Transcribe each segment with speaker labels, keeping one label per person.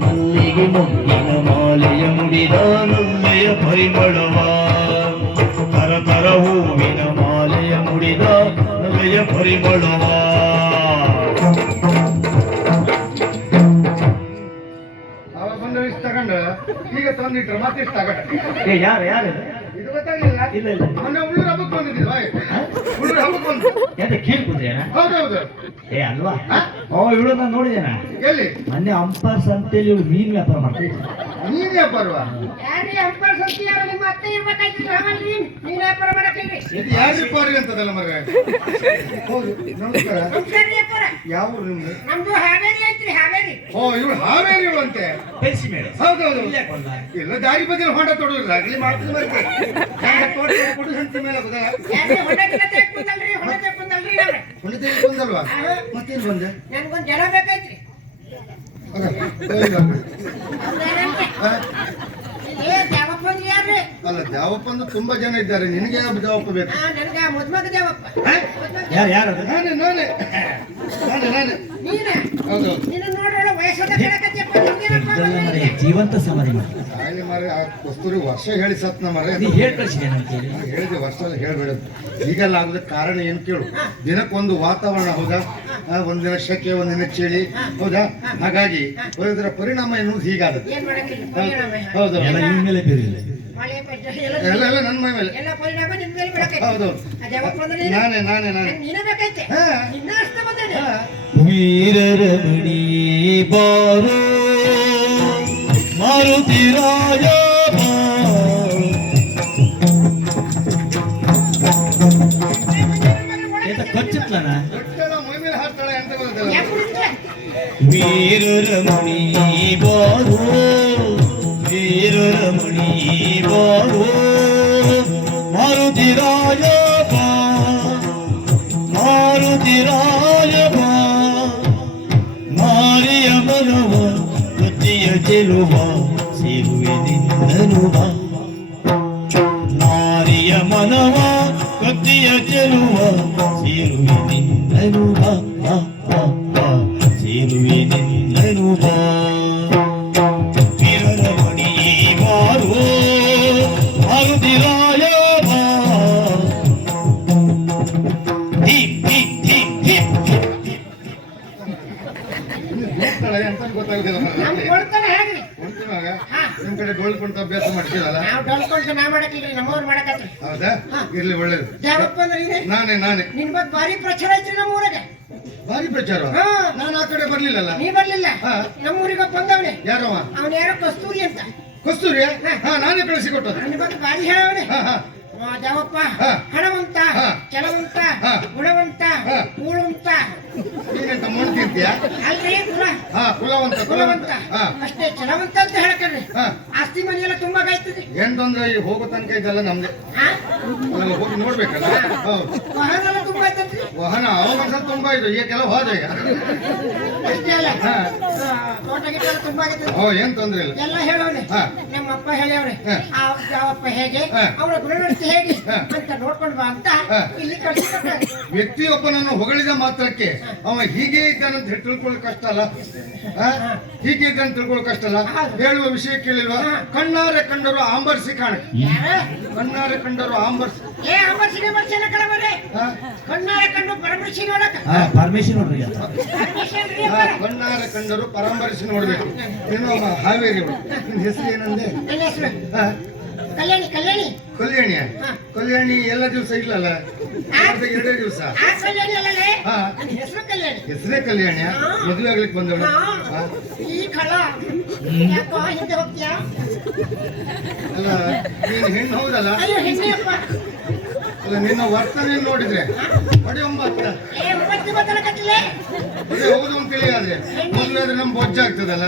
Speaker 1: ಮಲ್ಲಿಗೆ ಮುಗ್ಗಿನ ಮಾಲೆಯ ಮುಡಿದ ನಲ್ಲೆಯ ಪರಿಮಳವ ತರ ತರ ಹೂವಿನ ಮಾಲೆಯ ಮುಡಿದ ನಲ್ಲೆಯ ಪರಿಮಳವ
Speaker 2: ಅವ ಬಂದು ಇಷ್ಟು ತಗೊಂಡು, ಈಗ ತಂದಿಟ್ರು ಮತ್ತೆ ಇಷ್ಟು ತಗೊಂಡ
Speaker 1: ಯಾರು ಯಾರು
Speaker 2: ಇದು ಗೊತ್ತಾಗ್ಲಿಲ್ಲ
Speaker 1: ಇಲ್ಲ ಇಲ್ಲ
Speaker 2: ಮೊನ್ನೆ ಉಳ್ಳೂರು ಹಬ್ಬಕ್ಕೆ ಬಂದಿದ್ದಿಲ್ವಾ ಉಳ್ಳೂರು ಹಬ್ಬಕ್ಕೆ ಬಂದು
Speaker 1: ಯಾಕೆ ಕೀಲ್ ಕುದ್ರೇನ
Speaker 2: ಹೌದೌದು
Speaker 1: ಏ ಅಲ್ವಾ? ಓ ಇವಳು ನಾನು ನೋಡಿದೇನ
Speaker 2: ಎಲ್ಲಿ?
Speaker 1: ಮೊನ್ನೆ ಅಂಪರ್ಸ್ ಅಂತೇಳಿ ಇವಳು ಮೀನ್ ವ್ಯಾಪಾರ ಮಾಡ್ತಿದ್ದೆ
Speaker 2: ನೀನೇ ಪರ್ವ
Speaker 3: ಯಾರೇ ಅಂಪರ್ ಸಂತಿಯಾರ ನಿಮ್ಮ ಅತ್ತೆ ಇರ್ಬೇಕಾಯ್ತು ರಾಮಲ್ಲಿ ನೀನ್ ವ್ಯಾಪಾರ ಮಾಡಕ್ಕಿಲ್ರಿ
Speaker 2: ಇದು ಯಾರು ಪಾರಿ ಅಂತದಲ್ಲ ಹೌದು ನಮಸ್ಕಾರ.
Speaker 3: ನಮಸ್ಕಾರ ರೀ ಅಪ್ಪರ.
Speaker 2: ಯಾವ ಊರು ನಿಮ್ದು?
Speaker 3: ನಮ್ದು ಹಾವೇರಿ ಐತ್ರಿ ಹಾವೇರಿ.
Speaker 2: ಓ ಇವಳು ಹಾವೇರಿ
Speaker 1: ಹೌದು ಹೌದು
Speaker 2: ಇಲ್ಲ ಎಲ್ಲ ದಾರಿ ಬದಿಯಲ್ಲಿ ಹೊಂಡ ತೊಡೋದಿಲ್ಲ ಆಗಲಿ ಮಾಡ್ತೀನಿ ಬರ್ತೆ ತೋಟ ಕುಡಿ ಹಂಚಿ ಮೇಲೆ ಹೋದ?
Speaker 3: ಯಾರೇ ಹೊಂಡ ಹೊಂಡ
Speaker 2: ಹೊಂಡ ಮತ್ತೇನು ಬಂದೆ?
Speaker 3: ನನ್ಗೊಂದ್ ಜನ ಬೇಕಾಯ್ತ್ರಿ.
Speaker 2: ಅಲ್ಲ ಜಾವಪ್ಪ ಅಂದ್ರೆ ತುಂಬಾ ಜನ ಇದ್ದಾರೆ. ನಿನಗೆ ಯಾವ ಜಾವಪ್ಪ ಬೇಕು?
Speaker 1: ಯಾರು ಯಾರು?
Speaker 2: ನಾನೇ ನಾನೇ. ನಾನೇ ನಾನೇ. ಹೌದೌದು
Speaker 1: ಜೀವಂತ ಸಮಾಧಿ ಮಾಡಿ
Speaker 2: ಮಾರ ಆ ಕಸ್ತೂರಿ ವರ್ಷ ಹೇಳಿ ಸತ್ನ ಮರೆ.
Speaker 1: ನೀ ಹೇಳ್ ಕಳ್ಸಿದ್ದೇನೆ
Speaker 2: ಹೇಳಿದೆ ವರ್ಷ ಹೇಳ್ಬೇಡದು ಈಗೆಲ್ಲ ಆಗೋದಕ್ಕೆ ಕಾರಣ ಏನು ಕೇಳು? ದಿನಕ್ಕೊಂದು ವಾತಾವರಣ ಹೌದಾ? ಒಂದಿನ ಶೆಕೆ ಒಂದಿನ ಚಳಿ ಹೌದಾ? ಹಾಗಾಗಿ ಇದರ ಪರಿಣಾಮ ಎನ್ನುವುದು ಹೀಗಾದದ್ದು. ಹೌದು
Speaker 1: ಮೇಲೆ
Speaker 3: ಮಳೆ ಎಲ್ಲ
Speaker 2: ಎಲ್ಲ ನನ್ನ ಮೈ ಮೇಲೆ.
Speaker 3: ಎಲ್ಲ ಪರಿಣಾಮ ನಿನ್ ಮೇಲೆ ಬೀಳಕೈತಿ.
Speaker 2: ಹೌದು
Speaker 3: ನಾನೇ?
Speaker 2: ನಾನೇ ನಾನೇ
Speaker 1: ಮಣಿ ಬಾರೋ. ಮಾರುತಿರಾಯ ಕೊಚ್ಚಿತ್ಲನ
Speaker 2: ದೊಡ್ಡ ಮೈ ಮೇಲೆ ಹಾಕ್ತಾಳೆ ಅಂತ ಗೊತ್ತಿಲ್ಲ
Speaker 1: ವೀರರ ಮಣಿ ಬಾರೋ ವೀರರ ಮಣಿ ಬಾರೋ ಮಾರುತಿರಾಯ ಬಾ ಮಾರುತಿರಾಯ ಮಾರಿಯ ಮನವ ಕೃತಿಯ ಚೆಲುವ ಬಾ. ನಾರಿಯ ಮನವ ಕತ್ತಿಯ ಚೆಲುವ ಸೇರುವೆ ನಿನ್ನನು ಬಾ. ಬಾ, ಬಾ, ಬಾ. ಸೇರುವೆ ಬಾ. ವೀರರ ಮಣಿ ಮಾರು ಮಾರುತಿರಾಯ ಬಾ. ಹೀಪ್ ಹೀಪ್ ಹೀಪ್ ಹೀಪ್ ಹೀಪ್
Speaker 2: ಹೋಗ್ತಾಳೆ ಗೊತ್ತಾಗುದಿಲ್ಲ
Speaker 3: ನಮ್ ಕೊಡ್ತಾನೆ ಹೇಳ್ರಿ
Speaker 2: ಕೊಡ್ತೀವಾಗ
Speaker 3: ಹಾ.
Speaker 2: ನಿಮ್ ಕಡೆ ಡೋಲ್ ಕುಂತ ಅಭ್ಯಾಸ ಮಾಡ್ತೀರಲ್ಲ?
Speaker 3: ನಾವ್ ಡೊಳ್ಕೊಂಡ್ರೆ ನಾ ಮಾಡಕ್ಕಿಲ್ರಿ ನಮ್ಮವ್ರು ಮಾಡಕತ್ರಿ.
Speaker 2: ಹೌದಾ. ಇರ್ಲಿ ಒಳ್ಳೇದು.
Speaker 3: ದೇವಪ್ಪ ಅಂದ್ರೆ ನೀನೆ
Speaker 2: ನಾನೇ ನಾನೇ.
Speaker 3: ನಿನ್ ಬಗ್ಗೆ ಭಾರಿ ಪ್ರಚಾರ ಐತ್ರಿ ನಮ್ಮ ಊರಾಗ
Speaker 2: ಭಾರಿ ಪ್ರಚಾರ?
Speaker 3: ಹಾ.
Speaker 2: ನಾನು ಆ ಕಡೆ ಬರ್ಲಿಲ್ಲಲ್ಲ?
Speaker 3: ನೀ ಬರ್ಲಿಲ್ಲ?
Speaker 2: ಹಾ.
Speaker 3: ನಮ್ಮ ಊರಿಗೆ ಬಂದವನೆ.
Speaker 2: ಯಾರವ?
Speaker 3: ಅವನ ಯಾರೋ ಕಸ್ತೂರಿ ಅಂತ.
Speaker 2: ಕಸ್ತೂರಿ ಹಾ. ನಾನೇ ಕಳಿಸಿ ಕೊಟ್ಟದ್ದು.
Speaker 3: ನಿನ್ ಬಗ್ಗೆ ಭಾರಿ ಹೇಳವನೆ.
Speaker 2: ಹಾ ಹಾ.
Speaker 3: ದೇವಪ್ಪ
Speaker 2: ಹಾ.
Speaker 3: ಹಣವಂತ
Speaker 2: ಹಾ.
Speaker 3: ಕೆಲವಂತ
Speaker 2: ಹಾ.
Speaker 3: ಗುಣವಂತ
Speaker 2: ಹಾ.
Speaker 3: ಕೂಳುವಂತ
Speaker 2: ನೀನೆಂತ ಮಾಡ್ತಿದ್ಯಾ
Speaker 3: ಅಲ್ರಿ ಕುಲ
Speaker 2: ಹಾ ಕುಲವಂತ ಕುಲವಂತ. ಹಾ.
Speaker 3: ಅಷ್ಟೇ ಕೆಲವಂತ ಅಂತ ಹೇಳ್ಕಡ್ರಿ
Speaker 2: ಹಾ.
Speaker 3: ಆಸ್ತಿ ಮನೆ ಎಲ್ಲ ತುಂಬಾ ಕಾಯ್ತದೆ.
Speaker 2: ಎಂತಂದ್ರೆ ತೊಂದ್ರೆ ಈ ಹೋಗೋ ತನಕ ಇದೆಲ್ಲ ನಮ್ದೆ ಅಲ್ಲ ಹೋಗಿ ನೋಡ್ಬೇಕಲ್ಲ? ಹೌದು.
Speaker 3: ವಾಹನ ಎಲ್ಲ ತುಂಬಾ
Speaker 2: ವಾಹನ ಅವಾಗ ತುಂಬಾ ಇದು ಈಗೆಲ್ಲ ಹೋದ ಈಗ.
Speaker 3: ಅಷ್ಟೇ ಅಲ್ಲ.
Speaker 2: ಹಾ.
Speaker 3: ಆ, ತೋಟ ಗಿಡ ಎಲ್ಲ ತುಂಬಾ ಆಗೈತೆ
Speaker 2: ಓ ಏನ್ ತೊಂದ್ರೆ ಇಲ್ಲ.
Speaker 3: ಎಲ್ಲ ಹೇಳೋನೆ. ನಮ್ಮ ಅಪ್ಪ ಹೇಳ್ಯವ್ರೆ. ಆ ಯಾವಪ್ಪ ಹೇಗೆ? ಅವರ ಗುಣನಡತೆ ಹೇಗೆ. ಅಂತ ನೋಡ್ಕೊಂಡು ಬಾ ಅಂತ ಇಲ್ಲಿ ಕಳ್ಸಿಕೊಟ್ಟಾರೆ
Speaker 2: ವ್ಯಕ್ತಿಯೊಬ್ಬನನ್ನು ಹೊಗಳಿದ ಮಾತ್ರಕ್ಕೆ ಅವ ಹೀಗೆ ಇದ್ದಾನಂತ ಹೇಳಿ ತಿಳ್ಕೊಳ್ಳೋದು ಕಷ್ಟ ಅಲ್ಲ? ಹೀಗೆ ಇದ್ದಾನೆ ತಿಳ್ಕೊಳ್ಳೋ ಕಷ್ಟ ಅಲ್ಲ? ಹೇಳುವ ವಿಷಯ ಕೇಳಿಲ್ವಾ? ಕಣ್ಣಾರೆ ಕಂಡರು ಆಂಬರ್ಸಿ ಕಾಣ. ಕಣ್ಣಾರೆ ಕಂಡರು ಆಂಬರ್ಸಿ.
Speaker 3: ಏ
Speaker 2: ಆಂಬರ್ಸಿ?
Speaker 3: ಕಣ್ಣಾರ ಕಂಡು ಪರಮರ್ಶಿ ನೋಡಕ.
Speaker 1: ನೋಡ್ರಿ.
Speaker 2: ಕಣ್ಣಾರೆ ಕಂಡರು ಪರಂಬರಿಸಿ ನೋಡ್ಬೇಕು. ಏನೋ ಹಾವೇರಿ ಹೆಸರು ಏನಂದೆ?
Speaker 3: ಕಲ್ಯಾಣಿ ಕಲ್ಯಾಣಿ.
Speaker 2: ಕಲ್ಯಾಣಿಯ
Speaker 3: ಹಾ.
Speaker 2: ಕಲ್ಯಾಣಿ ಎಲ್ಲ ದಿವಸ ಇಲ್ಲಲ್ಲ ಎರಡೇ ದಿವಸ?
Speaker 3: ಕಲ್ಯಾಣಿ ಹೆಸರು ಕಲ್ಯಾಣಿ.
Speaker 2: ಹೆಸರೇ ಕಲ್ಯಾಣಿಯ? ಮದುವೆ ಆಗ್ಲಿಕ್ಕೆ ಬಂದವಳು.
Speaker 3: ಈ ಕಳ. ಯಾಕೋ ಹಿಂದೆ ಹೋಗ್ತೀಯಾ?
Speaker 2: ಅಲ್ಲ ನೀನು ಹೆಣ್ಣು ಹೌದಲ್ಲ? ಅಲ್ಲ ನಿನ್ನ ವರ್ತನೆ ನೋಡಿದ್ರೆ ಬಡಿ ಒಂಬತ್ತ. ಹೌದು ಅಂತೇಳಿ ಆದ್ರೆ ಮದುವೆ ಆದ್ರೆ ನಮ್ ಬೊಜ್ಜ ಆಗ್ತದಲ್ಲ?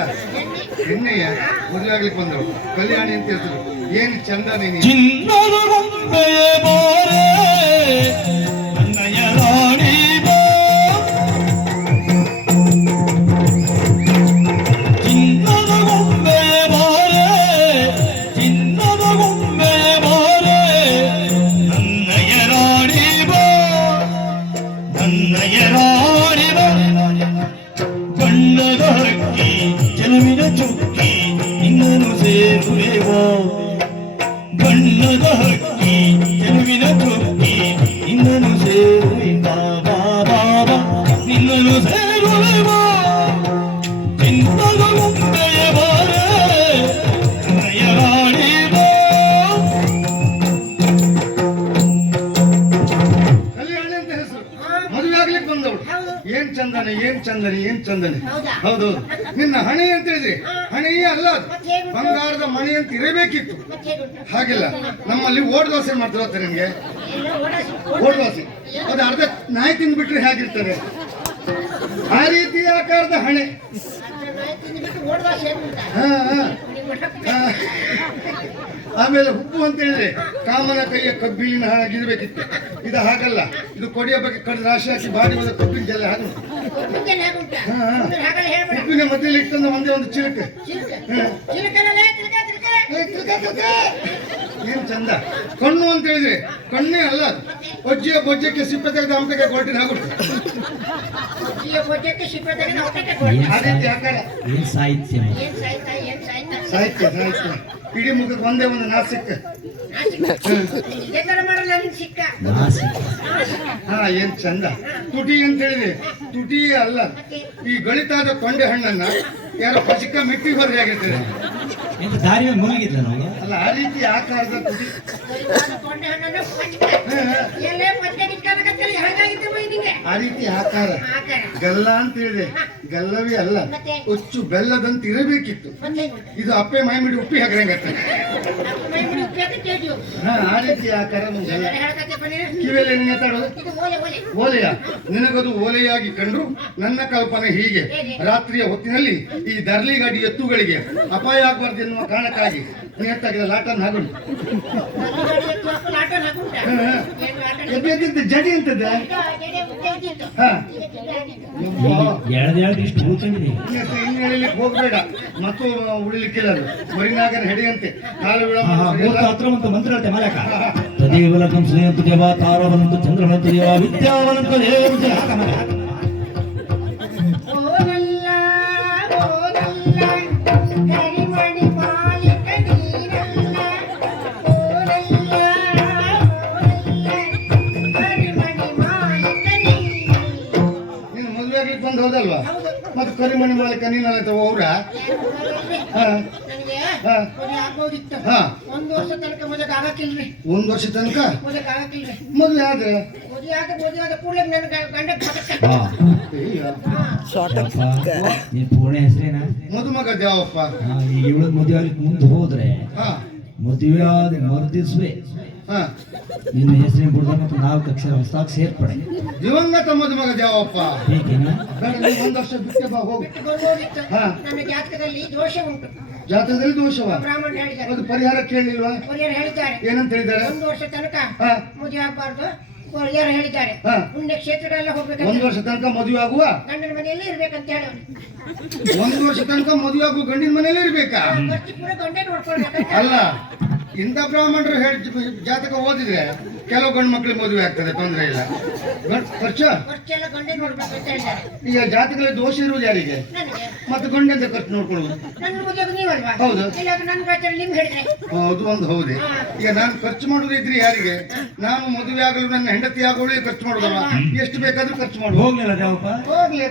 Speaker 2: ಹೆಣ್ಣೆಯ? ಮದುವೆ ಆಗ್ಲಿಕ್ಕೆ ಬಂದವಳು ಕಲ್ಯಾಣಿ ಅಂತ ಹೆಸರು ಏನ್ ಚಂದ ನೀನು
Speaker 1: ಚಿನ್ನದ ಗೊಂಬೆಯ ಬಾರೆ నిన్ను చేరువి బాబా బాబా నిన్ను చేరువి చింతగా దయబారే ಬಾ. ಕಲ್ಯಾಣಿ ಅಂತ ಹೆಸರು. ಮದುವೆ ಆಗ್ಲಿಕ್ಕೆ ಬಂದವಳು. ಏನ್
Speaker 2: ಚಂದನೆ ಏನ್ ಚಂದನೆ ಏನ್ ಚಂದನೆ?
Speaker 3: ಹೌದು?
Speaker 2: ನಿನ್ನ ಹಣೆ ಅಂತ ಹೇಳಿದ್ರೆ. ಹಣೆಯೇ ಅಲ್ಲ ಅದು. ಬಂಗಾರದ ಮಣಿ ಅಂತ ಇರಬೇಕಿತ್ತು? ಹಾಗಿಲ್ಲ. ನಮ್ಮಲ್ಲಿ ಓಡ್ ದೋಸೆ ಮಾಡ್ತಾರೆ ನಿಮ್ಗೆ. ಓಡ್ ದೋಸೆ ಅದು ಅರ್ಧ ನಾಯಿ ತಿಂದ್ಬಿಟ್ರೆ ಹೇಗಿರ್ತಾರೆ ಆ ರೀತಿ ಆಕಾರದ ಹಣೆ. ಹಾ. ಆಮೇಲೆ ಹುಬ್ಬು ಅಂತ ಹೇಳಿದ್ರೆ ಕಾಮನ ಕೈಯ ಕಬ್ಬಿನ ಹಾಗಿರ್ಬೇಕಿತ್ತು ಇದು ಹಾಗಲ್ಲ. ಇದು ಕೊಡಿಯ ಬಗ್ಗೆ ಕಡೆ ರಾಶಿ ಹಾಕಿ ಬಾಡಿ ಬಂದ ಕಬ್ಬಿನ ಜಲ್ಲ ಹಾಗೆ ಕಬ್ಬಿನ ಮಧ್ಯದಲ್ಲಿ ಇಟ್ಟಂದ ಒಂದೇ ಒಂದು ಚಿಲಕ. ಏನ್ ಚಂದ. ಕಣ್ಣು ಅಂತ ಹೇಳಿದ್ರೆ ಕಣ್ಣೇ ಅಲ್ಲ ಒಜ್ಜಿಯ ಬೊಜ್ಜಕ್ಕೆ ಸಿಪ್ಪೆ ತೆಗೆದು ಅಮಟಕ್ಕೆ ಕೊಟ್ಟಿನ
Speaker 3: ಕೊಡು.
Speaker 2: ಆ ರೀತಿ ಹಾಕಲ್ಲ
Speaker 4: ಏನ್ ಸಾಹಿತ್ಯ?
Speaker 2: ಸಾಹಿತ್ಯ ಸಾಹಿತ್ಯ. ಇಡೀ ಮುಖಕ್ಕೆ ಒಂದೇ ಒಂದು ನಾಸಿಕ್. ಹಾ ಏನ್ ಚಂದ. ತುಟಿ ಅಂತ ಹೇಳಿದೆ. ತುಟಿ ಅಲ್ಲ. ಈ ಗಳಿತಾದ ಕೊಂಡೆ ಹಣ್ಣನ್ನ ಯಾರೋ ಪಚಿಕ ಮಿಟ್ಟಿ ಹೊರಗೆ ಆಗಿರ್ತದೆ
Speaker 4: ದಾರಿ ನಾವು?
Speaker 2: ಅಲ್ಲ ಆ ರೀತಿ ಆಕಾರದ ತುಟಿ. ಆ ರೀತಿ ಆಕಾರ. ಗಲ್ಲ ಅಂತ ಹೇಳಿದೆ. ಗಲ್ಲವೇ ಅಲ್ಲ. ಹುಚ್ಚು ಬೆಲ್ಲದಂತ ಇರಬೇಕಿತ್ತು. ಇದು ಅಪ್ಪೆ ಮೈಮಿಡಿ ಉಪ್ಪಿ ಹಾಕ್ರಂಗತ್ತೆ ಹಾ ಆ ರೀತಿ ಆಕಾರ? ಕಿವಿಯಲ್ಲಿ. ಓಲೆಯ? ನಿನಗದು ಓಲೆಯಾಗಿ ಕಂಡ್ರು? ನನ್ನ ಕಲ್ಪನೆ ಹೀಗೆ. ರಾತ್ರಿಯ ಹೊತ್ತಿನಲ್ಲಿ ಈ ದರ್ಲಿ ಗಾಡಿ ಎತ್ತುಗಳಿಗೆ ಅಪಾಯ ಆಗಬಾರ್ದು ಎನ್ನುವ ಕಾರಣಕ್ಕಾಗಿ ನೇತಾಗಿದ ಲಾಟನ್ ಹಾಕೊಂಡು? ಜಡಿ ಅಂತದ ಹೇಳಿಲಿಕ್ಕೆ ಹೋಗ್ಬೇಡ. ಮತ್ತು ಉಳಿಲಿಕ್ಕಿಲ್ಲ ಅದು. ಮರಿನಾಗರ ಹೆಡೆಯಂತೆ. ಕಾಲು
Speaker 4: ಹತ್ರ ಒಂದು ಮಂತ್ರ ಹೇಳ್ತೆ ಮಲಕ ದೇವ ತಾರವಲಂತು ಚಂದ್ರವಲಂತು ದೇವ ವಿದ್ಯಾವಲಂತು ದೇವ
Speaker 2: ಹೋದಲ್ವಾ?
Speaker 3: ಹೌದು.
Speaker 2: ಮತ್ತೆ ಕರಿಮಣಿ ಮಾಲೀಕ ನೀನಲ್ಲ ಅವ್ರ? ಹಾ.
Speaker 3: ನನಗೆ
Speaker 2: ಹಾ.
Speaker 3: ಮದುವೆ ಆಗ್ಬೋದಿತ್ತು.
Speaker 2: ಹಾ.
Speaker 3: ಒಂದು ವರ್ಷ ತನಕ ಮದುವೆ ಆಗಕ್ಕಿಲ್ರಿ.
Speaker 2: ಒಂದ್ ವರ್ಷ ತನಕ?
Speaker 3: ಮದುವೆ ಆಗಕ್ಕಿಲ್ರಿ.
Speaker 2: ಮದುವೆ ಆದ್ರೆ?
Speaker 3: ಮದುವೆ ಆದ ಮದುವೆ ಆದ ಕೂಡಲೇ ನನ್ನ ಗಂಡ
Speaker 4: ಪೂರ್ಣ ಹೆಸರೇನಾ?
Speaker 2: ಮದುಮಗ
Speaker 4: ದೇವಪ್ಪ ಇವಳು ಮದುವೆ ಮುಂದೆ ಹೋದ್ರೆ
Speaker 2: ಹಾ.
Speaker 4: ಮದುವೆ ಆದ ಮರುದಿವ್ಸವೇ.
Speaker 2: ಹಾ.
Speaker 4: ನಿನ್ನ ಹೆಸರಿನ ಬಿಡ್ದ ಮತ್ತು ನಾಲ್ಕು ಅಕ್ಷರ ಹೊಸದಾಗ ಸೇರ್ಪಡೆ.
Speaker 2: ದಿವಂಗತ ಮದುಮಗ ದೇವಪ್ಪ.
Speaker 4: ಹೇಗೇನಾ
Speaker 2: ಒಂದು ವರ್ಷ ಬಿಟ್ಟೆ ಬಾ ಹೋಗಿ. ಹಾ.
Speaker 3: ನನ್ನ ಜಾತಕದಲ್ಲಿ ದೋಷ ಉಂಟು.
Speaker 2: ಜಾತಕದಲ್ಲಿ ದೋಷವ
Speaker 3: ಬ್ರಾಹ್ಮಣ ಹೇಳಿದ್ದಾರೆ.
Speaker 2: ಅದು ಪರಿಹಾರ ಕೇಳಿಲ್ವಾ
Speaker 3: ಪರಿಹಾರ ಹೇಳ್ತಾರೆ
Speaker 2: ಏನಂತ ಹೇಳಿದ್ದಾರೆ?
Speaker 3: ಒಂದು ವರ್ಷ ತನಕ
Speaker 2: ಹಾ.
Speaker 3: ಮದುವೆ ಆಗಬಾರ್ದು. ಪರಿಹಾರ ಹೇಳಿದ್ದಾರೆ. ಪುಣ್ಯ ಕ್ಷೇತ್ರ ಎಲ್ಲ
Speaker 2: ಒಂದ್
Speaker 3: ಒಂದು
Speaker 2: ವರ್ಷ ತನಕ ಮದುವೆ ಆಗುವ?
Speaker 3: ಗಂಡನ ಮನೆಯಲ್ಲೇ ಇರ್ಬೇಕಂತ ಹೇಳಿ
Speaker 2: ಒಂದು ವರ್ಷ ತನಕ ಮದುವೆ ಆಗುವ ಗಂಡಿನ ಮನೆಯಲ್ಲೇ ಇರ್ಬೇಕಾ?
Speaker 3: ಖರ್ಚು ಪೂರ ಗಂಡೆ ನೋಡ್ಕೊಳ್ಬೇಕಂತ
Speaker 2: ಅಲ್ಲ ಇಂಥ ಬ್ರಾಹ್ಮಣರು ಹೇಳಿ ಜಾತಕ ಓದಿದ್ರೆ ಕೆಲವು ಗಂಡು ಮಕ್ಳಿಗೆ ಮದುವೆ ಆಗ್ತದೆ ತೊಂದರೆ ಇಲ್ಲ. ಖರ್ಚು
Speaker 3: ಖರ್ಚೆಲ್ಲ ಗಂಡೆ ನೋಡ್ಬೇಕು ಅಂತ ಹೇಳಿದ್ದಾರೆ
Speaker 2: ಈಗ ಜಾತಿಗಳಲ್ಲಿ ದೋಷ ಇರುವುದು ಯಾರಿಗೆ?
Speaker 3: ನನಗೆ.
Speaker 2: ಮತ್ತೆ ಗಂಡಂತ ಖರ್ಚು ನೋಡ್ಕೊಳ್ಳುವುದು?
Speaker 3: ನನ್ನ ನೀವಲ್ವಾ?
Speaker 2: ಹೌದು.
Speaker 3: ಒಂದು ನನ್ನ ಗಾತ್ರ ನಿಮ್ಗೆ ಹೇಳಿದ್ರೆ.
Speaker 2: ಹೌದು ಒಂದು ಹೌದೇ. ಈಗ ನಾನು ಖರ್ಚು ಮಾಡುದು ಇದ್ರೆ ಯಾರಿಗೆ? ನಾನು ಮದುವೆ ಆಗಲು ನನ್ನ ಹೆಂಡತಿ ಆಗೋಳು ಖರ್ಚು ಮಾಡುದಲ್ಲ ಎಷ್ಟು ಬೇಕಾದ್ರೂ ಖರ್ಚು ಮಾಡು
Speaker 4: ಹೋಗ್ಲಿಲ್ಲ ದೇವಪ್ಪ?
Speaker 2: ಹೋಗ್ಲಿ.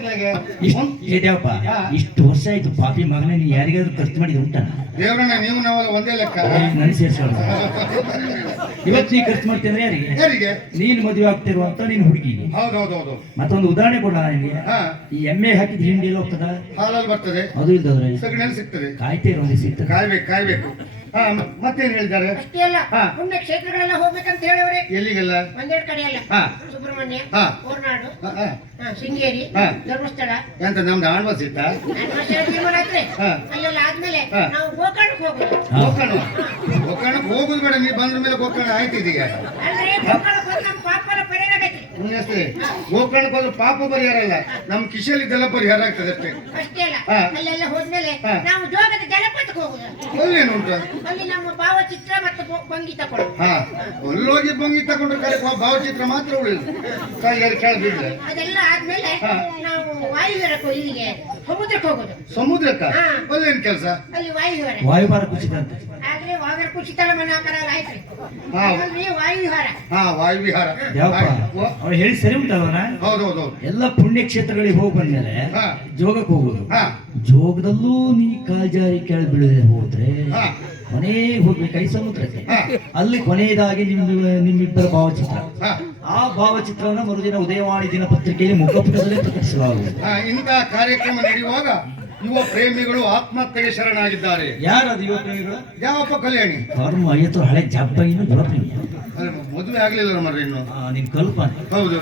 Speaker 4: ಇಷ್ಟ್-
Speaker 2: ಒಂದ್-
Speaker 4: ಏ ದೇವಪ್ಪ ಇಷ್ಟು ವರ್ಷ ಆಯ್ತು ಪಾಪಿ ಮಗನ ನೀ ಯಾರಿಗಾದ್ರೂ ಖರ್ಚು ಮಾಡಿದ ಉಂಟ
Speaker 2: ದೇವ್ರಣ್ಣ ನೀವು ನಾವಲ್ಲ ಒಂದೇ ಲೆಕ್ಕ.
Speaker 4: ನನ್ ಸೇರ್ಸೋಣ ಇವತ್ತು ನೀ ಖರ್ಚು ಮಾಡ್ತೀನಿ ಅಂದ್ರೆ ಯಾರಿಗೆ
Speaker 2: ಯಾರಿಗೆ
Speaker 4: ನೀನ್ ಮದುವೆ ಆಗ್ತಿರುವಂತ ನೀನ್ ಹುಡುಗಿಗೆ.
Speaker 2: ಹೌದೌದೌದು.
Speaker 4: ಮತ್ತೊಂದು ಉದಾಹರಣೆ ಕೊಡ ನಿಮಗೆ
Speaker 2: ಹಾ.
Speaker 4: ಈ ಎಮ್ಮೆ ಹಾಕಿದ ಹಿಂಡಿ ಎಲ್ಲ ಹೋಗ್ತದ?
Speaker 2: ಹಾಲಲ್ಲಿ ಬರ್ತದೆ.
Speaker 4: ಅದು ಇಲ್ದವ್ರೆ?
Speaker 2: ಸಗಣಿಯಲ್ಲಿ ಸಿಗ್ತದೆ.
Speaker 4: ಕಾಯ್ತೇರೋ ಒಂದು ಸಿಗ್ತದೆ.
Speaker 2: ಕಾಯ್ಬೇಕು ಕಾಯ್ಬೇಕು. ಹಾ ಮತ್ತೇನ್ ಹೇಳಿದ್ದಾರೆ?
Speaker 3: ಅಷ್ಟೇ ಅಲ್ಲ
Speaker 2: ಹಾ.
Speaker 3: ಪುಣ್ಯ ಕ್ಷೇತ್ರಗಳೆಲ್ಲ ಹೋಗ್ಬೇಕಂತ ಹೇಳಿವ್ರೆ
Speaker 2: ಎಲ್ಲಿಗೆಲ್ಲ?
Speaker 3: ಒಂದೆರಡು ಕಡೆ ಅಲ್ಲ
Speaker 2: ಹಾ.
Speaker 3: ಸುಬ್ರಹ್ಮಣ್ಯ
Speaker 2: ಹಾ.
Speaker 3: ಹೊರನಾಡು
Speaker 2: ಹಾ, ಹಾ.
Speaker 3: ಹಾ, ಶೃಂಗೇರಿ
Speaker 2: ಹಾ.
Speaker 3: ಧರ್ಮಸ್ಥಳ.
Speaker 2: ಎಂತ ನಮ್ದು ಆಳ್ವಾಸ್ ಇತ್ತ
Speaker 3: ರಾತ್ರಿ
Speaker 2: ಹಾ.
Speaker 3: ಅಲ್ಲೆಲ್ಲ ಆದ್ಮೇಲೆ
Speaker 2: ಹಾ.
Speaker 3: ನಾವು
Speaker 4: ಹಾ.
Speaker 2: ಗೋಕರ್ಣ ಹೋಗುದು ಬೇಡ ನೀ ಬಂದ್ರ ಮೇಲೆ ಗೋಕರ್ಣ ಆಯ್ತು ಇದೀಗ
Speaker 3: ಅಂದ್ರೆ ಗೋಕರ್ಣಕ್ಕೆ ಹೋದ್ರೆ ನಮ್ಮ ಪಾಪನ ಪರಿಹಾರ
Speaker 2: ಹೆಸ್ರೇ? ಗೋಕರ್ಣಕ್ಕೆ ಹೋದ್ರೆ ಪಾಪ ಪರಿಹಾರ ಅಲ್ಲ ನಮ್ ಕಿಶಲ್ ಇದೆಲ್ಲ ಪರಿಹಾರ ಆಗ್ತದೆ ಅಷ್ಟೇ.
Speaker 3: ಅಷ್ಟೇ ಅಲ್ಲ
Speaker 2: ಹಾ.
Speaker 3: ಅಲ್ಲೆಲ್ಲ ಹೋದ್ಮೇಲೆ
Speaker 2: ಹಾ.
Speaker 3: ನಾವು ಜೋಗದ ಜಲಪಾತಕ್ಕೆ ಹೋಗುದು.
Speaker 2: ಅಲ್ಲೇನುಂಟು
Speaker 3: ಅಲ್ಲಿ ನಮ್ಮ ಭಾವಚಿತ್ರ ಮತ್ತು ಬೊ- ಭಂಗಿ ತಕೊಳ್ಳೋದು.
Speaker 2: ಹಾ. ಅಲ್ಲೋಗಿ ಬಂಗಿ ತಗೊಂಡ್ರೆ ಕರೆ ಭಾವಚಿತ್ರ ಮಾತ್ರ ಉಳಿದು ಕಾಯಿಗಾರಿ ಕೆಳಗಿದ್ರೆ
Speaker 3: ಅದೆಲ್ಲ ಆದ್ಮೇಲೆ
Speaker 2: ಹಾ.
Speaker 3: ನಾವು ಇಲ್ಲಿಗೆ ಸಮುದ್ರಕ್ಕೆ ಹೋಗೋದು.
Speaker 2: ಸಮುದ್ರಕ್ಕ?
Speaker 3: ಹಾ.
Speaker 2: ಅಲ್ಲೇನ್ ಕೆಲಸ?
Speaker 3: ಅಲ್ಲಿ ವಾಯುವಿಹಾರ.
Speaker 4: ವಾಯುಭಾರ ಕುಸಿತ ಅಂತ.
Speaker 3: ಆದ್ರೆ ವಾಗರ ಕುಚಿತಲ ಮನಾಕರ ಆಯ್ತ್ರಿ.
Speaker 2: ಹಾ.
Speaker 3: ಅಲ್ಲಿ ವಾಯುವಿಹಾರ.
Speaker 2: ಹಾ ವಾಯು ವಿಹಾರ
Speaker 4: ದೇವಪ್ಪ ಅವ್ರು ಹೇಳಿ ಸರಿ ಉಂಟಲ್ವನ
Speaker 2: ಹೌದು
Speaker 4: ಎಲ್ಲ ಪುಣ್ಯ ಕ್ಷೇತ್ರಗಳಿಗೆ ಹೋಗಿ ಬಂದ್ಮೇಲೆ
Speaker 2: ಹಾ.
Speaker 4: ಜೋಗಕ್ಕೆ ಹೋಗುದು.
Speaker 2: ಹಾ.
Speaker 4: ಜೋಗದಲ್ಲೂ ನೀ ಕಾಲ್ಜಾರಿ ಕೆಳ ಬೀಳದೆ ಹೋದ್ರೆ
Speaker 2: ಹಾ.
Speaker 4: ಕೊನೆಗೆ ಹೋಗ್ಬೇಕು ಐ ಸಮುದ್ರಕ್ಕೆ.
Speaker 2: ಹಾ.
Speaker 4: ಅಲ್ಲಿ ಕೊನೆಯದಾಗಿ ನಿಮ್ಮ ನಿಮ್ಮಿಬ್ಬರ ಭಾವಚಿತ್ರ.
Speaker 2: ಹಾ.
Speaker 4: ಆ ಭಾವಚಿತ್ರವನ್ನು ಮರುದಿನ ಉದಯವಾಣಿ ದಿನಪತ್ರಿಕೆಯಲ್ಲಿ ಮುಖಪುಟದಲ್ಲಿ ಪ್ರಕಟಿಸಲಾಗುವುದು.
Speaker 2: ಹಾ, ಇಂತಹ ಕಾರ್ಯಕ್ರಮ ನಡೆಯುವಾಗ ಯುವ ಪ್ರೇಮಿಗಳು ಆತ್ಮಹತ್ಯೆಗೆ ಶರಣಾಗಿದ್ದಾರೆ.
Speaker 4: ಯಾರದು ಯುವ ಪ್ರೇಮಿಗಳು?
Speaker 2: ಯಾವಪ್ಪ ಕಲ್ಯಾಣಿ?
Speaker 4: ಕರ್ಮ ಐವತ್ತು ಹಳೆ ಜಬ್ಬ ಇನ್ನು
Speaker 2: ಮದುವೆ ಆಗ್ಲಿಲ್ಲ ಮರ್ರಿ ಇನ್ನು.
Speaker 4: ನಿನ್ ಕಲ್ಪನೆ.
Speaker 2: ಹೌದು.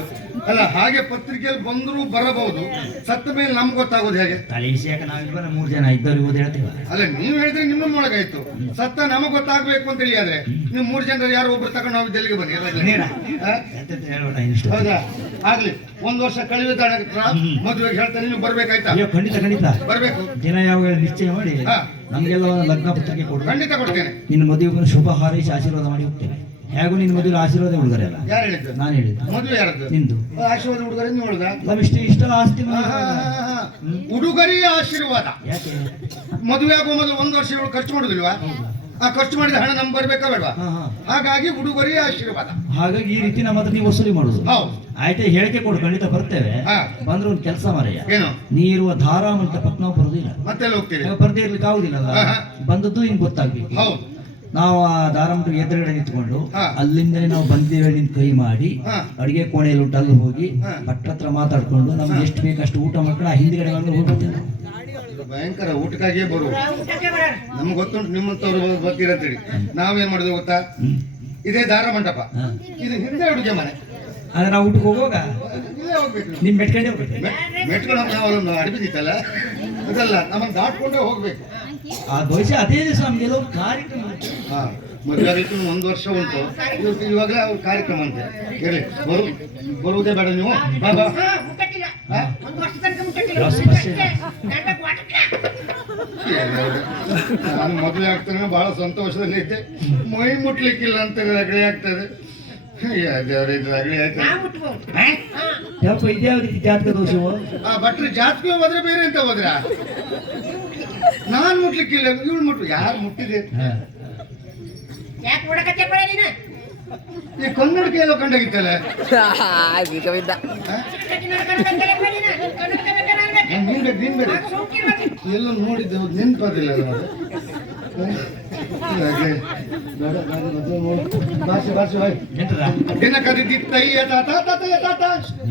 Speaker 2: ಅಲ್ಲ ಹಾಗೆ ಪತ್ರಿಕೆಯಲ್ಲಿ ಬಂದ್ರು ಬರಬಹುದು. ಸತ್ತ ಮೇಲೆ ನಮ್ಗೆ ಗೊತ್ತಾಗೋದು ಹೇಗೆ?
Speaker 4: ತಲೆ ವಿಷಯಕ್ಕೆ ನಾವಿಬ್ಬರ ಮೂರು ಜನ ಇದ್ದವ್ರಿಗೆ ಓದಿ ಹೇಳ್ತೀವ?
Speaker 2: ಅಲ್ಲ ನೀವು ಹೇಳಿದ್ರೆ ನಿಮ್ಮ ಒಳಗಾಯ್ತು ಸತ್ತ ನಮಗ್ ಗೊತ್ತಾಗ್ಬೇಕು ಅಂತ ಹೇಳಿ ಆದ್ರೆ ನೀವು ಮೂರು ಜನರು ಯಾರು ಒಬ್ರು ತಗೊಂಡು ನಾವು ಜಲ್ಲಿಗೆ ಬನ್ನಿ?
Speaker 4: ಹೇಳ್ಬೇಡ ಇಷ್ಟು
Speaker 2: ಹೌದಾ? ಆಗ್ಲಿ ಒಂದ್ ವರ್ಷ ಕಳೆದ ಮದುವೆಗೆ ಹೇಳ್ತಾರೆ ನೀವು ಬರ್ಬೇಕಾಯ್ತಾ?
Speaker 4: ಅಯ್ಯೋ ಖಂಡಿತ ಖಂಡಿತ.
Speaker 2: ಬರ್ಬೇಕು.
Speaker 4: ದಿನ ಯಾವಾಗ ನಿಶ್ಚಯ ಮಾಡಿ. ನಮಗೆಲ್ಲ ನಮ್ಗೆಲ್ಲ ಲಗ್ನ ಪತ್ರಿಕೆ ಕೊಡು
Speaker 2: ಖಂಡಿತ ಕೊಡ್ತೇನೆ.
Speaker 4: ನಿನ್ನ ಮದುವೆ ಶುಭ ಹಾರೈಸಿ ಆಶೀರ್ವಾದ ಮಾಡಿ ಹೋಗ್ತೇನೆ. ಹೇಗೂ ನಿನ್ ಮದುವೆ ಆಶೀರ್ವಾದ ಹುಡುಗರ ಅಲ್ಲ?
Speaker 2: ಯಾರು ಹೇಳಿದ್ದು?
Speaker 4: ನಾನು ಹೇಳಿದ್ದು.
Speaker 2: ಮದುವೆ ಯಾರದ್ದು?
Speaker 4: ನಿಂದು.
Speaker 2: ಆಶೀರ್ವಾದ ಉಡುಗೊರೆ ನೀವು
Speaker 4: ನಾವು ಇಷ್ಟ ಇಷ್ಟ ಆಸ್ತಿ ಮನೆ
Speaker 2: ಉಡುಗೊರೆಯ ಆಶೀರ್ವಾದ.
Speaker 4: ಯಾಕೆ?
Speaker 2: ಮದುವೆ ಆಗುವ ಮೊದಲು ಒಂದು ವರ್ಷ ಇವಳು ಖರ್ಚು ಮಾಡುದಿಲ್ವಾ? ಆ ಖರ್ಚು ಮಾಡಿದ ಹಣ ನಮ್ಗೆ ಬರ್ಬೇಕಾ ಬೇಡವಾ ಹಾಗಾಗಿ ಹುಡುಗರಿ ಆಶೀರ್ವಾದ.
Speaker 4: ಹಾಗಾಗಿ ಈ ರೀತಿ ನಮ್ಮ ಹತ್ರ ನೀವು ವಸೂಲಿ ಮಾಡುದು.
Speaker 2: ಹೌದು.
Speaker 4: ಆಯ್ತಾ ಹೇಳಿಕೆ ಕೊಡು ಖಂಡಿತ ಬರ್ತೇವೆ. ಬಂದ್ರೆ ಒಂದು ಕೆಲಸ ಮಾರಯ್ಯ.
Speaker 2: ಏನು?
Speaker 4: ನೀರುವ ಧಾರಾಮಂಟಪಕ್ಕೆ ಪತ್ನ ಬರುದಿಲ್ಲ.
Speaker 2: ಮತ್ತೆ ಹೋಗ್ತೀರಿ?
Speaker 4: ಬರ್ದೇ ಇರ್ಲಿಕ್ಕೆ ಆಗುದಿಲ್ಲ. ಬಂದದ್ದು ಹಿಂಗ್ ಗೊತ್ತಾಗ್ಬೇಕು.
Speaker 2: ಹೌದು.
Speaker 4: ನಾವು ಆ ದಾರಮಂಟಪ ಎದುರುಗಡೆ ನಿಂತ್ಕೊಂಡು. ಅಲ್ಲಿಂದಲೇ ನಾವು ಬಂದಿರೋ ನಿಂತು ಕೈ ಮಾಡಿ. ಅಡಿಗೆ ಕೋಣೆಯಲ್ಲಿ ಊಟ ಅಲ್ಲಿ ಹೋಗಿ ಭಟ್ಟ ಹತ್ರ ಮಾತಾಡ್ಕೊಂಡು ನಮ್ಗೆ ಎಷ್ಟು ಬೇಕಷ್ಟು ಊಟ ಮಾಡ್ಕೊಂಡು ಆ ಹಿಂದ್ಗಡೆ ಬಂದು ಹೋಗ್ಬಿಡ್ತೇವೆ
Speaker 2: ಭಯಂಕರ ಊಟಕ್ಕಾಗಿಯೇ ಬರು
Speaker 3: ಊಟಕ್ಕೆ ಬರೋಣ
Speaker 2: ನಮ್ಗೆ ಗೊತ್ತುಂಟು ನಿಮ್ಮಂತವ್ರು ಬರ್ತೀರಂತೇಳಿ ನಾವೇನ್ ಮಾಡಿದ್ವಿ ಗೊತ್ತಾ. ಇದೇ ದಾರ ಮಂಟಪ. ಇದು ಹಿಂದೆ ಅಡುಗೆ ಮನೆ.
Speaker 4: ಆದ್ರೆ ನಾವು ಊಟಕ್ಕೆ ಹೋಗುವಾಗ ನಿಮ್ ಮೆಟ್ಕೊಂಡೇ ಹೋಗ್ಬೇಕು.
Speaker 2: ಮೆಟ್ಕೊಂಡು ನಾವು ಅಡಿಬಿದ್ದಿತ್ತಲ್ಲ ಅದಲ್ಲ ನಮ್ಮನ್ನು ದಾಟ್ಕೊಂಡೇ ಹೋಗ್ಬೇಕು.
Speaker 4: ಆ ದೋಷ ಅದೇ ದಿವಸ ನಮ್ಗೆಲ್ಲ ಒಂದು ಕಾರ್ಯಕ್ರಮ.
Speaker 2: ಹಾ ಮದುವೆ ಆಗಲಿಕ್ಕೆ ಒಂದು ವರ್ಷ ಉಂಟು. ಇವತ್ತು ಇವಾಗ ಅವ್ರ ಕಾರ್ಯಕ್ರಮ ಅಂತೆ. ಇರಲಿ ಬರು ಬರುವುದೇ ಬೇಡ ನೀವು. ಬಾ ಬಾ. ನಾನು ಮದುವೆ ಆಗ್ತಾನೆ ಬಹಳ ಸಂತೋಷದಲ್ಲಿ ಇದ್ದೆ. ಮೈ ಮುಟ್ಲಿಕ್ಕಿಲ್ಲ ಅಂತ ರಗಳೆ ಆಗ್ತದೆ.
Speaker 4: ಜಾತಕ ದೋಷವು?
Speaker 2: ಭಟ್ರು ಜಾತಕ ಹೋದ್ರೆ ಬೇರೆ ಅಂತ ಹೋದ್ರ? ನಾನ್ ಮುಟ್ಲಿಕ್ಕಿಲ್ಲ ಇವಳು ಮುಟ್ಟು ಯಾರು ಮುಟ್ಟಿದೆ?
Speaker 4: ಹಾ.
Speaker 3: ಯಾಕೆ ನೋಡಕತ್ತೆ ಬರ ನೀನು?
Speaker 2: ಈ ಕನ್ನಡಕ್ಕೆ ಎಲ್ಲೋ ಕಂಡಾಗಿತ್ತಲ್ಲ?
Speaker 5: ಈಗ ಬಿದ್ದ.
Speaker 3: ನೀನು.
Speaker 2: ಬೇಕು ನೀನ್. ಎಲ್ಲೋ ನೋಡಿದ್ದೆ ಅದು ನೆನ್ಪದಿಲ್ಲ ಹಾಗೆ ಬಾಯ್. ದಿನ ತಾತ ತಾತ.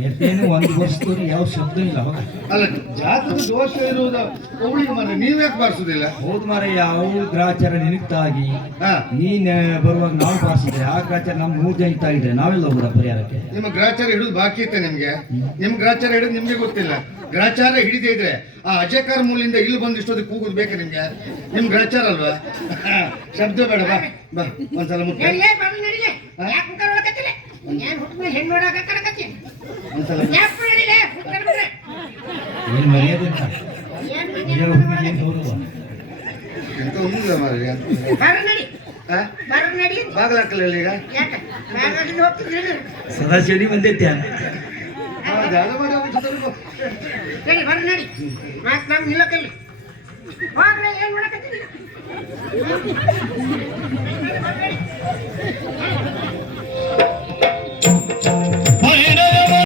Speaker 4: ಎತ್ತೇನು ಒಂದು ವರ್ಷದ ಯಾವ ಶಬ್ದ ಇಲ್ಲ ಅವಾಗ
Speaker 2: ಅಲ್ಲ ಜಾತಕ ದೋಷ ಇರುವುದು ಅವಳಿಗೆ ಮಾರ ನೀವ್ಯಾಕೆ ಬಾರಿಸುದಿಲ್ಲ?
Speaker 4: ಹೌದು ಮಾರ ಯಾವ ಗ್ರಾಚಾರ ನಿಮಿತ್ತಾಗಿ
Speaker 2: ಹಾ.
Speaker 4: ನೀನ್ ಬರುವಾಗ ನಾವು ಬಾರಿಸಿದ್ರೆ ಆ ಗ್ರಾಚಾರ ನಮ್ ಮೂರ್ ಜನ ಇತ್ತಾಗಿದ್ರೆ ನಾವೆಲ್ಲ ಹೋಗುದ ಪರಿಹಾರಕ್ಕೆ?
Speaker 2: ನಿಮ್ಮ ಗ್ರಾಚಾರ ಹಿಡಿದು ಬಾಕಿ ಇತ್ತೆ ನಿಮ್ಗೆ. ನಿಮ್ ಗ್ರಾಚಾರ ಹಿಡಿದು ನಿಮ್ಗೆ ಗೊತ್ತಿಲ್ಲ. ಗ್ರಾಚಾರ ಹಿಡಿದೇ ಇದ್ರೆ ಆ ಅಜಯಕಾರ ಮೂಲಿಂದ ಇಲ್ಲಿ ಬಂದು ಇಷ್ಟೊತ್ತಿಗೆ ಕೂಗುದು ಬೇಕು ನಿಮ್ಗೆ? ನಿಮ್ ಗ್ರಾಚಾರ ಅಲ್ವಾ? ಶಬ್ದ ಬೇಡ ಬಾ ಬಾ ಒಂದ್ಸಲ ಮುಟ್ಟ? ಒಂದ್ಸಲ.
Speaker 4: ಏನ್ ಮರ್ಯಾದೆ?
Speaker 2: ಎಂತ ಒಂದಿಲ್ಲ ಮಾರ್ರೆ.
Speaker 3: ಬರ ನಡಿ.
Speaker 2: ಆ?
Speaker 3: ಬರ ನಡಿ.
Speaker 2: ಬಾಗಿಲು ಹಾಕಲಿಲ್ಲ ಈಗ?
Speaker 4: ಸದಾ ಶನಿ ಬಂದೈತೆ
Speaker 2: ಹೌದಾ? ಅದು ಮಾಡಿ ಅವ್ರು
Speaker 3: ನಡಿ, ಬರ ನಡಿ. ಮಾತ್ ನಾವು ನಿಲ್ಲಕ್ಕಲ್ಲಿ. ಹೋಗ್ರೆ, ಏನ್ ಮಾಡಕತ್ತೀರಿ?